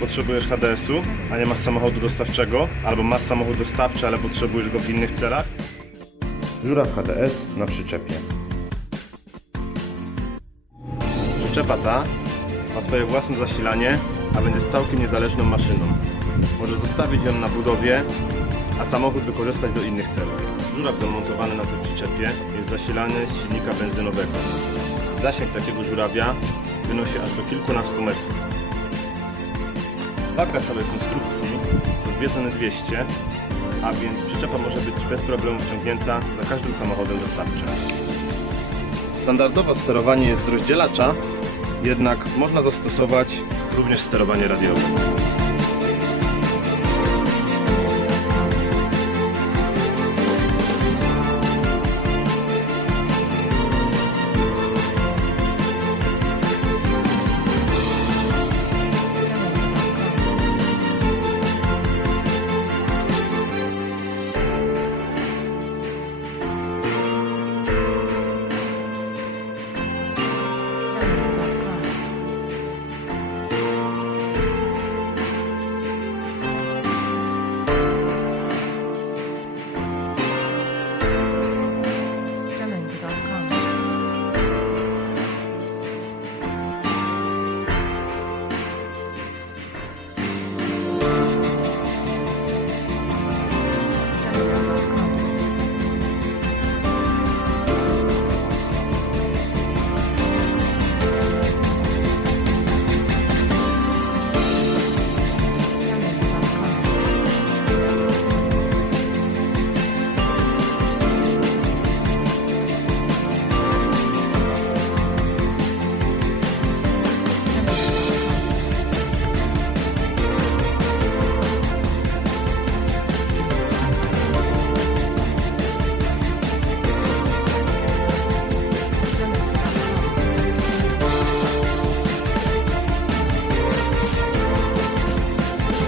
Potrzebujesz HDS-u, a nie masz samochodu dostawczego, albo masz samochód dostawczy, ale potrzebujesz go w innych celach? Żuraw HDS na przyczepie. Przyczepa ta ma swoje własne zasilanie, a będzie całkiem niezależną maszyną. Możesz zostawić ją na budowie, a samochód wykorzystać do innych celów. Żuraw zamontowany na tej przyczepie jest zasilany z silnika benzynowego. Zasięg takiego żurawia wynosi aż do kilkunastu metrów. Waga całej konstrukcji to 2 tony 200, a więc przyczepa może być bez problemu wciągnięta za każdym samochodem dostawczym. Standardowo sterowanie jest z rozdzielacza, jednak można zastosować również sterowanie radiowe.